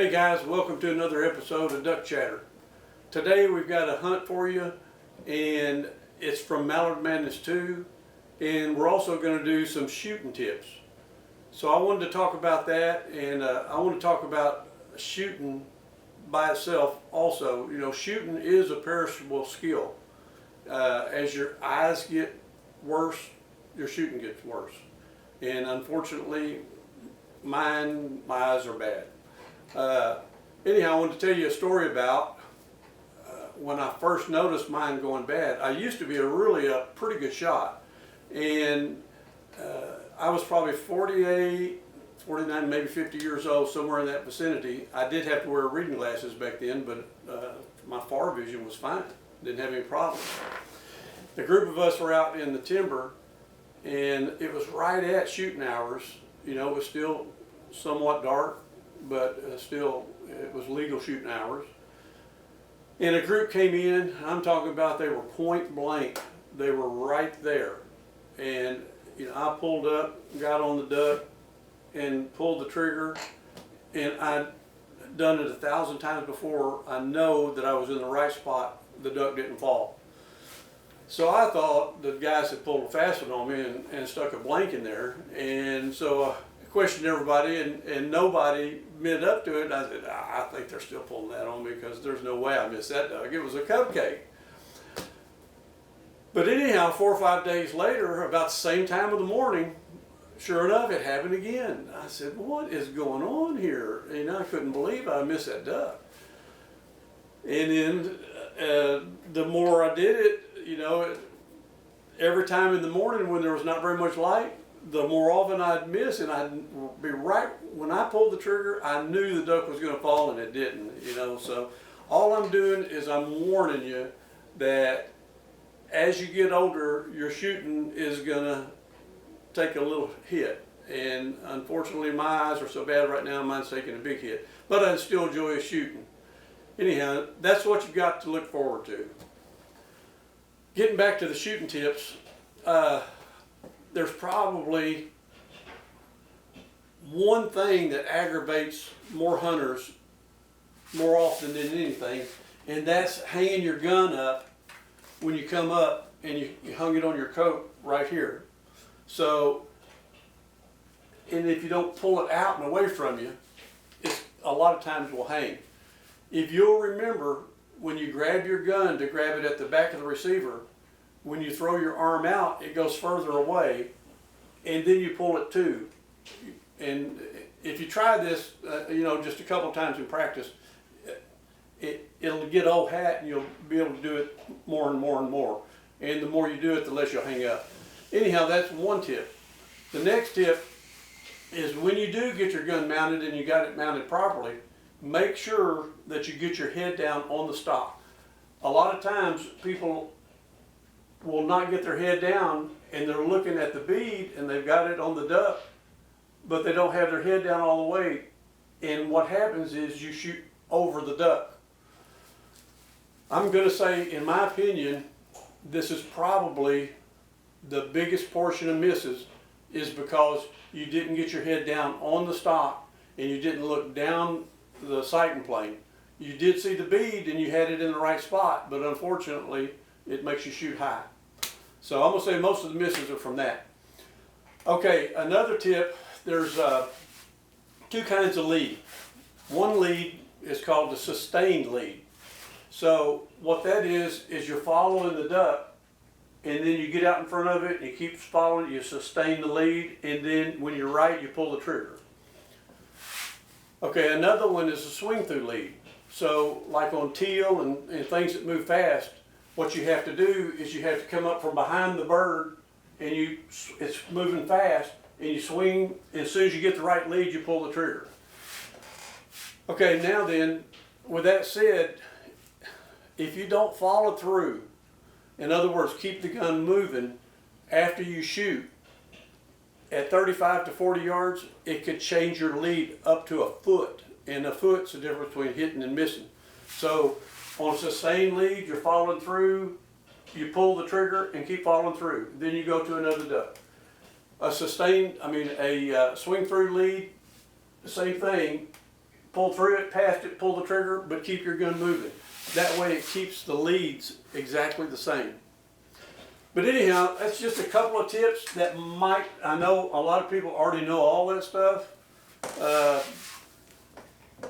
Hey guys, welcome to another episode of Duck Chatter. Today we've got a hunt for you, and it's from Mallard Madness 2, and we're also going to do some shooting tips. So I wanted to talk about that, and I want to talk about shooting by itself also. You know, shooting is a perishable skill. As your eyes get worse, your shooting gets worse. And unfortunately, my eyes are bad. Anyhow, I wanted to tell you a story about when I first noticed mine going bad. I used to be a pretty good shot, and I was probably 48, 49, maybe 50 years old, somewhere in that vicinity. I did have to wear reading glasses back then, but my far vision was fine. Didn't have any problems. The group of us were out in the timber, and it was right at shooting hours. You know, it was still somewhat dark, but still it was legal shooting hours. And a group came in. I'm talking about they were point blank. They were right there. And you know, I pulled up, got on the duck, and pulled the trigger. And I'd done it 1,000 times before. I know that I was in the right spot. The duck didn't fall. So I thought the guys had pulled a fast one on me and stuck a blank in there. And so I questioned everybody, and nobody admitted up to it. I said, I think they're still pulling that on me because there's no way I missed that duck. It was a cupcake. But anyhow, 4 or 5 days later, about the same time of the morning, sure enough, it happened again. I said, what is going on here? And I couldn't believe I missed that duck. And then the more I did it, you know, every time in the morning when there was not very much light, the more often I'd miss, and I'd be right when I pulled the trigger. I knew the duck was going to fall, and it didn't. You know, so all I'm doing is I'm warning you that as you get older, your shooting is going to take a little hit. And unfortunately, my eyes are so bad right now, mine's taking a big hit. But I still enjoy shooting. Anyhow, that's what you've got to look forward to. Getting back to the shooting tips, there's probably one thing that aggravates more hunters more often than anything, and that's hanging your gun up when you come up and you hung it on your coat right here. So, and if you don't pull it out and away from you, it's a lot of times will hang. If you'll remember, when you grab your gun to grab it at the back of the receiver, when you throw your arm out, it goes further away, and then you pull it too. And if you try this, you know, just a couple times in practice, it'll get old hat, and you'll be able to do it more and more and more. And the more you do it, the less you'll hang up. Anyhow, that's one tip. The next tip is when you do get your gun mounted and you got it mounted properly, make sure that you get your head down on the stock. A lot of times people will not get their head down, and they're looking at the bead and they've got it on the duck, but they don't have their head down all the way. And what happens is you shoot over the duck. I'm going to say, in my opinion, this is probably the biggest portion of misses, is because you didn't get your head down on the stock and you didn't look down the sighting plane. You did see the bead and you had it in the right spot, but unfortunately it makes you shoot high. So I'm going to say most of the misses are from that. Okay, another tip, there's two kinds of lead. One lead is called the sustained lead. So what that is you're following the duck, and then you get out in front of it and you keep following it, you sustain the lead, and then when you're right, you pull the trigger. Okay, another one is a swing through lead. So like on teal and things that move fast, what you have to do is you have to come up from behind the bird, and it's moving fast, and you swing, and as soon as you get the right lead, you pull the trigger. Okay, now then, with that said, if you don't follow through, in other words, keep the gun moving after you shoot, at 35 to 40 yards, it could change your lead up to a foot. And a foot's the difference between hitting and missing. So on a sustained lead, you're following through, you pull the trigger and keep following through. Then you go to another duck. A swing through lead, the same thing. pull through it, past it, pull the trigger, but keep your gun moving. That way it keeps the leads exactly the same. But anyhow, that's just a couple of tips that might, I know a lot of people already know all that stuff.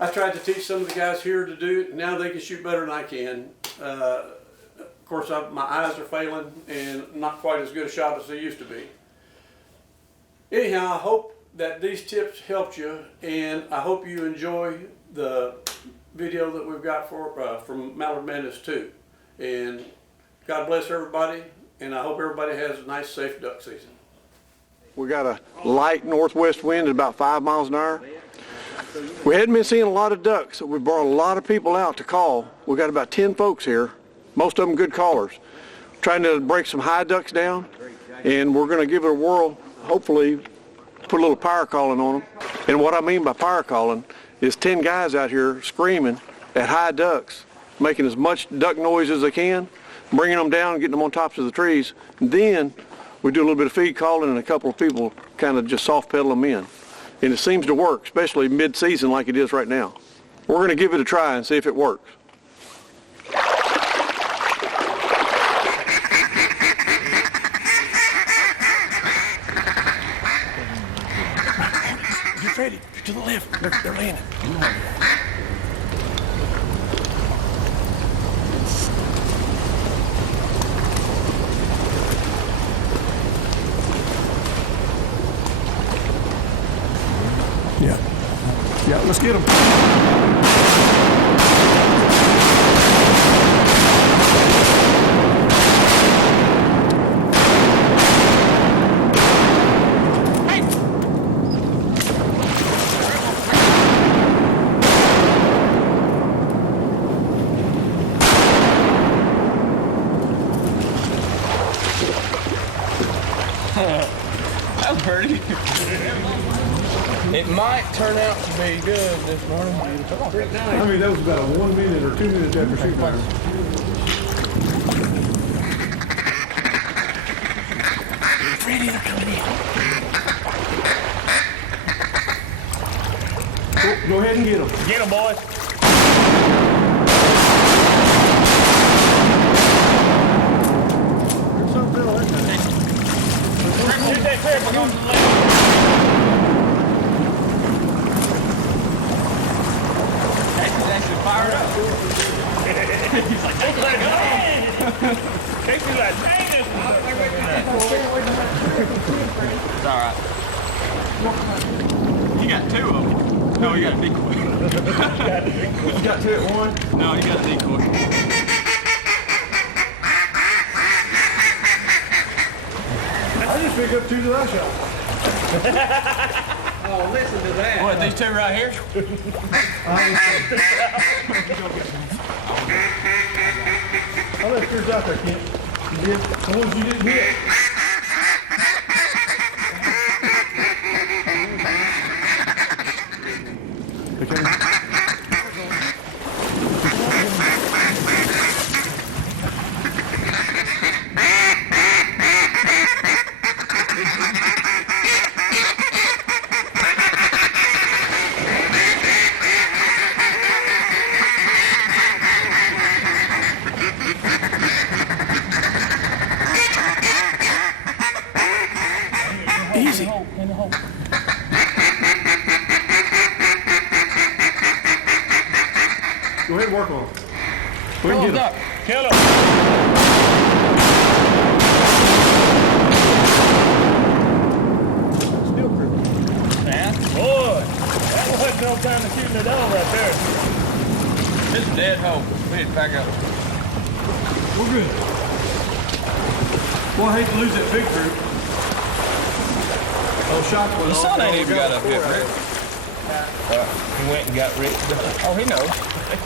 I tried to teach some of the guys here to do it. Now they can shoot better than I can. Of course, my eyes are failing and not quite as good a shot as they used to be. Anyhow, I hope that these tips helped you, and I hope you enjoy the video that we've got from Mallard Madness 2. And God bless everybody, and I hope everybody has a nice, safe duck season. We got a light northwest wind at about 5 miles an hour. We hadn't been seeing a lot of ducks, so we brought a lot of people out to call. We got about 10 folks here, most of them good callers, trying to break some high ducks down, and we're going to give it a whirl, hopefully put a little power calling on them. And what I mean by power calling is 10 guys out here screaming at high ducks, making as much duck noise as they can, bringing them down and getting them on tops of the trees. And then we do a little bit of feed calling, and a couple of people kind of just soft pedal them in. And it seems to work, especially mid-season like it is right now. We're going to give it a try and see if it works. Get ready. To the left. They're landing. Yeah, let's get them. That was pretty. It might turn out to be good this morning. I mean, that was about 1 minute or 2 minutes after shooting. Ready, they're coming in. Go ahead and get them. Get them, boys. There's something on that. Shoot that trip. We're going to the left. Fired up. He's like, don't let go. Casey's like, dang it. It's all right. You got 2 of them. No, you got a decoy. You got 2 at one? No, you got a decoy. I just picked up 2 that I shot. Oh, listen to that. What, these 2 right here? I left yours out there, Kent. You did? The ones you didn't hit. Okay. Easy. In the hole. Go ahead and work on it. Go ahead and get Up. Kill him. Still crew. Man, boy, that wasn't no time to shoot the dog right there. This is a dead hole. We need to back up. We're good. Well, I hate to lose that big group. Oh, shots went The off. sun ain't even got up yet, Rick. He went and got Rick. Oh, he knows.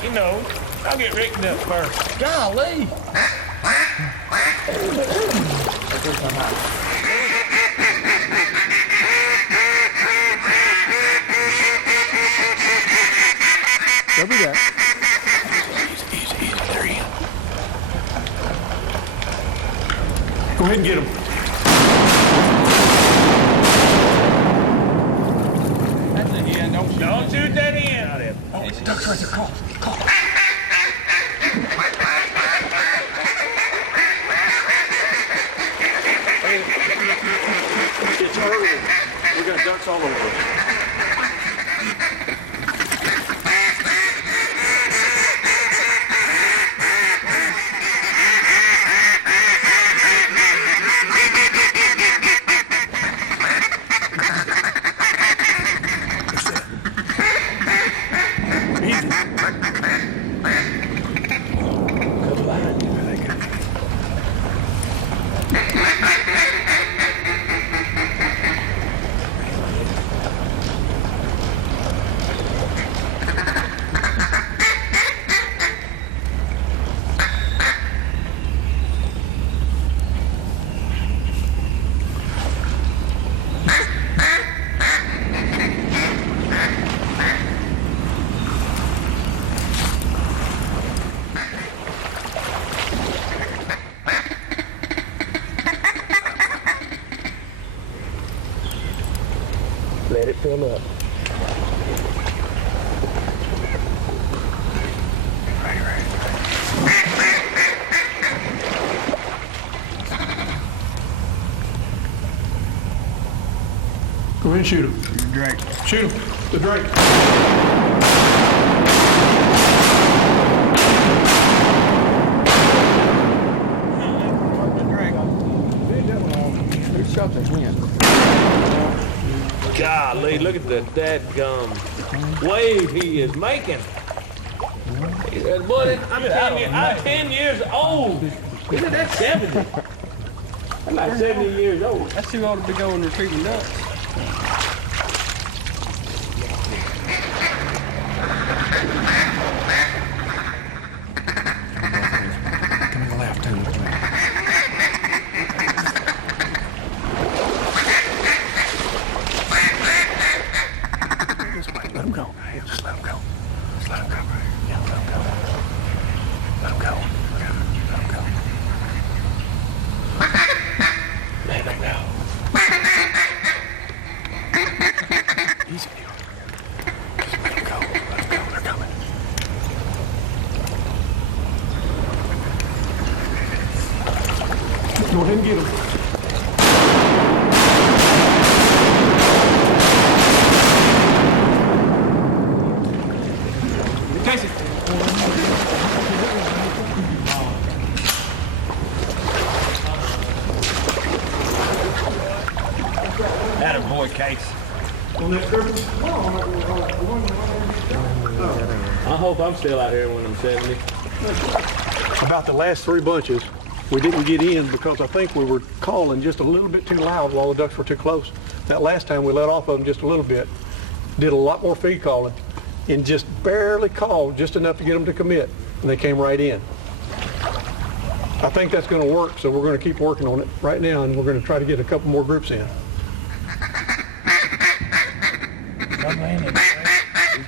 He knows. I'll get Rick up first. Golly. Don't be that. Easy. They're in. Go ahead and get them. That's a hen. Don't shoot that hen. ducks right there. Call. It's early. We got ducks all over. Let it fill up. Go ahead and shoot him. Drake. Shoot him. The Drake. Who shot the hen? Golly, look at the dadgum wave he is making. Boy, I'm 10 years old. Isn't that 70? I'm like 70 years old. That's who ought to be going retrieving ducks. Come on the left, too. Let him go. Just let him go. Just let him go. Yeah, let him go. Let him go. Let him go. Let him go. Easy, Neil. Just let him go. Let him go. They're coming. Go ahead and get him. Attaboy, Case. On that surface? I hope I'm still out here when I'm 70. About the last 3 bunches, we didn't get in because I think we were calling just a little bit too loud while the ducks were too close. That last time we let off of them just a little bit, did a lot more feed calling, and just barely called just enough to get them to commit, and they came right in. I think that's going to work, so we're going to keep working on it right now, and we're going to try to get a couple more groups in.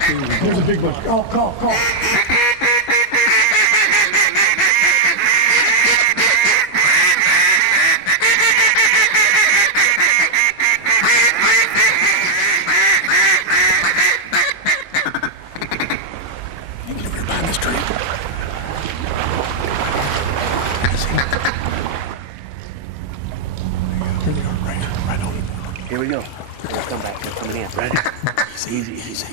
Here's a big one. Call. Here we go. They'll come back. They're coming in. Ready? Easy.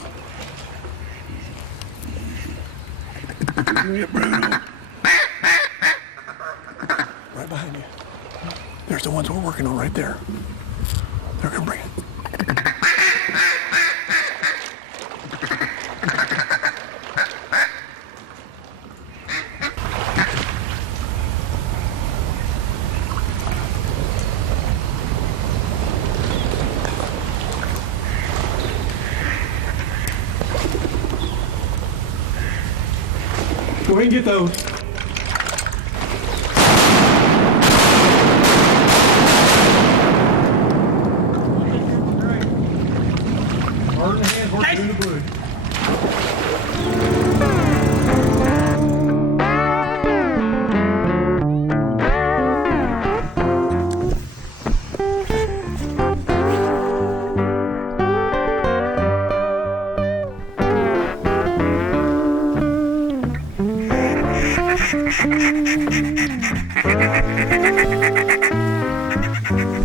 Bruno. Right behind you. There's the ones we're working on right there. They're gonna bring it. Go ahead and get those. Bird in the hand, horse in the bush.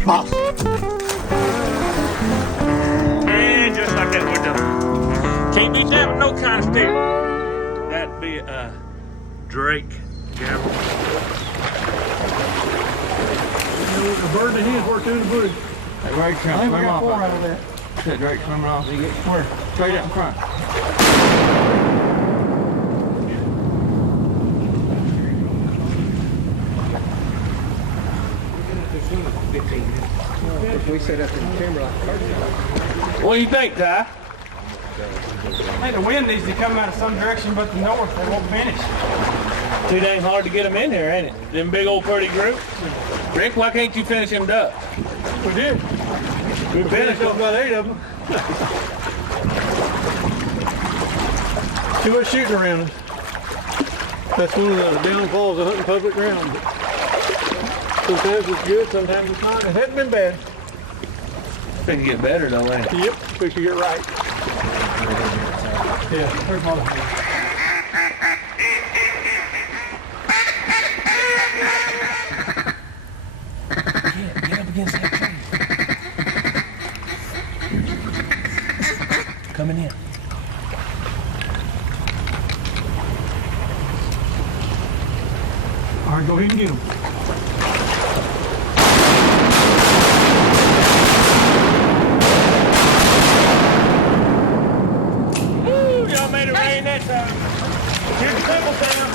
Boss. And just like that, we're done. Can't beat that with no kind of stick. That'd be a Drake gavel. A bird in the hand's worth two in the bush. That Drake I think we got 4 out of that. That Drake coming off. Where? Straight up in front. We set up in the timber like What do you think, Ty? I think the wind needs to come out of some direction but the north. They won't finish. Too dang hard to get them in there, ain't it? Them big old pretty groups. Rick, why can't you finish them ducks? We did. We finished off about 8 of them. Too much shooting around us. That's one of the downfalls of hunting public ground. Sometimes it's good, sometimes it's not. It hasn't been bad. They can get better, don't they? Yep, we should get right. Yeah, there's one. Get up against that tree. Coming in. All right, go ahead and get them. Woo, y'all made it rain that time. Here's the pebble town.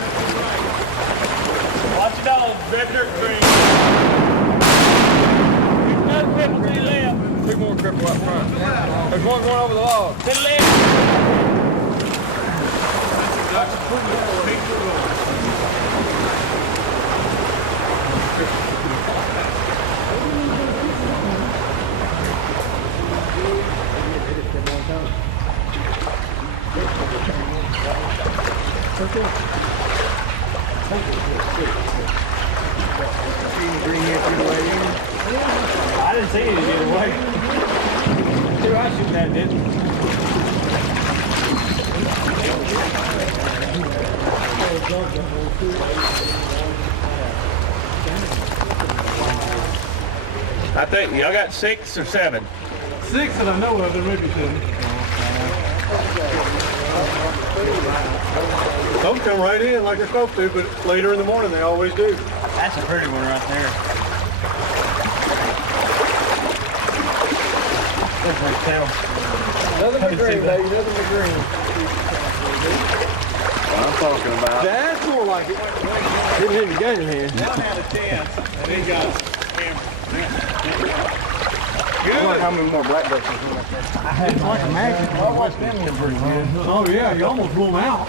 Watch your dogs, red dirt green. There's another pebble to the left. 2 more cripple up front. There's one going over the log. To the left. I didn't see it get away. Two I shooting that, didn't I think y'all got 6 or 7. 6 that I know of, there may be 7. Those come right in like they're supposed to, but later in the morning they always do. That's a pretty one right there. Nothing but green, baby. Nothing but green. I'm talking about. That's more like it. Getting in the game here. 1 out of 10, and he got hammered. Good. How many more blackbirds? It's like a magic. I watched them get pretty good. Oh yeah, you almost blew them out.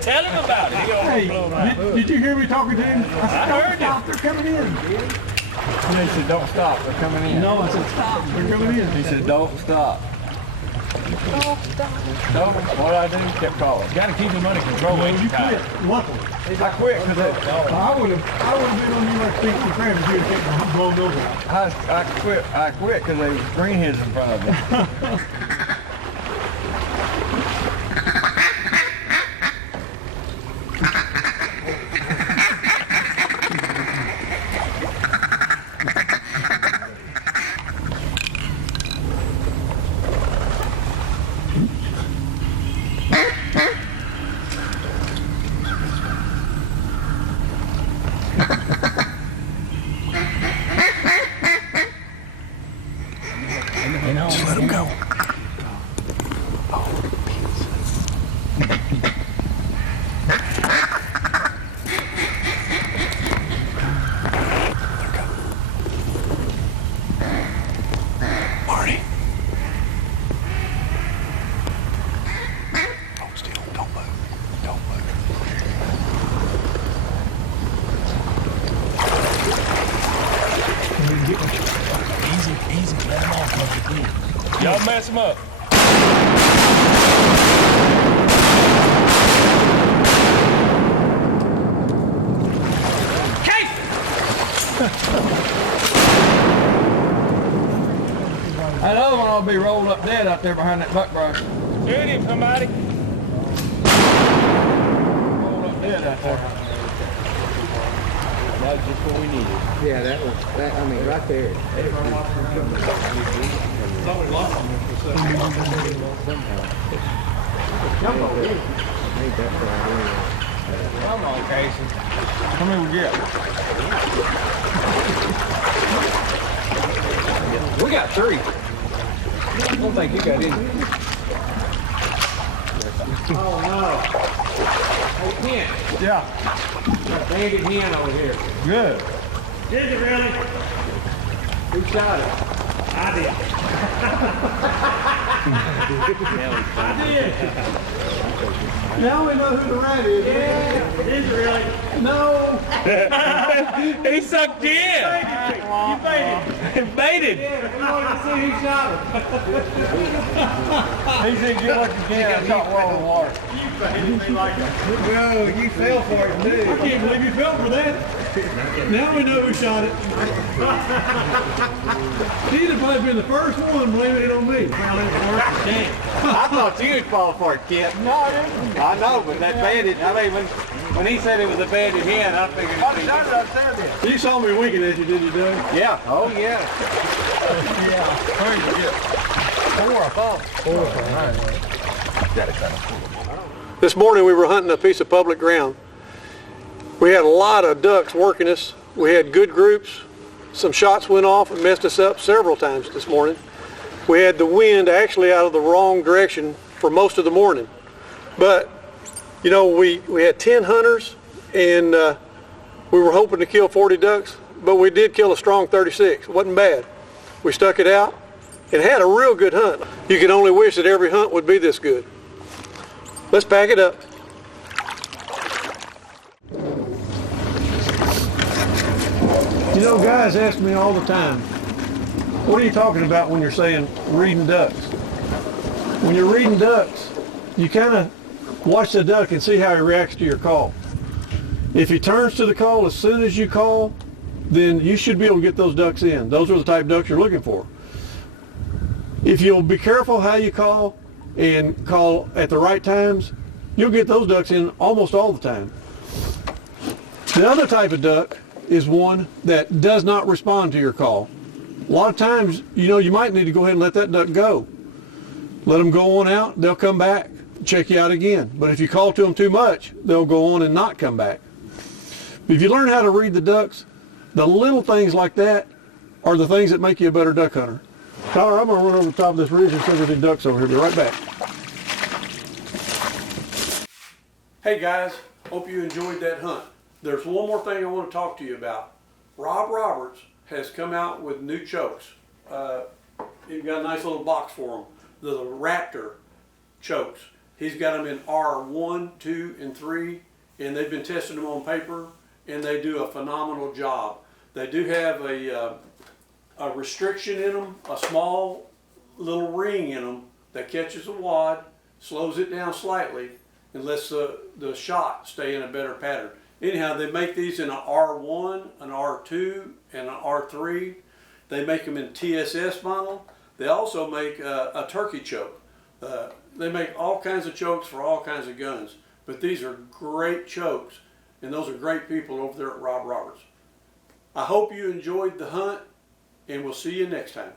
Tell him about it. He almost blew him out. Did you hear me talking to him? I said, I heard stop, they're coming in. And he said, don't stop. They're coming in. No, I said, stop, they're coming in. He said, don't stop. No, what I do, kept calling. Got to keep him under control. Well, you quit, luckily. I quit because I would have been on you like Steve and Travis here to take the blown over. I quit because there was greenheads in front of me. Just let them go. Marty. Hold still. Don't move. Don't move. Easy. Let him off. Y'all mess him up. That other one will be rolled up dead out there behind that buckbrush. Shoot him, somebody. Rolled up dead out there. That was just what we needed. Yeah, that was, that, I mean, right there. Come on, Casey. How many we get? We got 3. I don't think you got any. Oh, no. Hey, Ken. Yeah. Got a banded hen over here. Good. Did you really? Who shot it? I did. I did. Now we know who the rat is. Yeah. Did you really? No. He sucked in. You baited. Baited. Yeah, we wanted to see who shot it. He said, get what you can. I caught one in the water. You baited me like that. Whoa, you fell for it too. I can't believe you fell for that. Now we know who shot it. He'd have probably been the first one blaming it on me. I thought you would fall for it, Kit. No, I didn't. I know, but that bandit, I mean, when he said it was a bandit hen, I figured. You saw me winking at you, did you, Doug? Yeah. Oh, yeah. This morning we were hunting a piece of public ground. We had a lot of ducks working us. We had good groups. Some shots went off and messed us up several times this morning. We had the wind actually out of the wrong direction for most of the morning. But, you know, we had 10 hunters and we were hoping to kill 40 ducks, but we did kill a strong 36. It wasn't bad. We stuck it out and had a real good hunt. You can only wish that every hunt would be this good. Let's pack it up. You know, guys ask me all the time, what are you talking about when you're saying reading ducks? When you're reading ducks, you kind of watch the duck and see how he reacts to your call. If he turns to the call as soon as you call, then you should be able to get those ducks in. Those are the type of ducks you're looking for. If you'll be careful how you call and call at the right times, you'll get those ducks in almost all the time. The other type of duck is one that does not respond to your call. A lot of times, you know, you might need to go ahead and let that duck go. Let them go on out, they'll come back, check you out again. But if you call to them too much, they'll go on and not come back. If you learn how to read the ducks, the little things like that are the things that make you a better duck hunter. Tyler, I'm going to run over the top of this ridge and see if there's any ducks over here. Be right back. Hey guys, hope you enjoyed that hunt. There's one more thing I want to talk to you about. Rob Roberts has come out with new chokes. He's got a nice little box for them. The Raptor chokes. He's got them in R1, 2, and 3, and they've been testing them on paper, and they do a phenomenal job. They do have a restriction in them, a small little ring in them that catches a wad, slows it down slightly, and lets the shot stay in a better pattern. Anyhow, they make these in an R1, an R2, and an R3. They make them in TSS vinyl. They also make a turkey choke. They make all kinds of chokes for all kinds of guns, but these are great chokes, and those are great people over there at Rob Roberts. I hope you enjoyed the hunt, and we'll see you next time.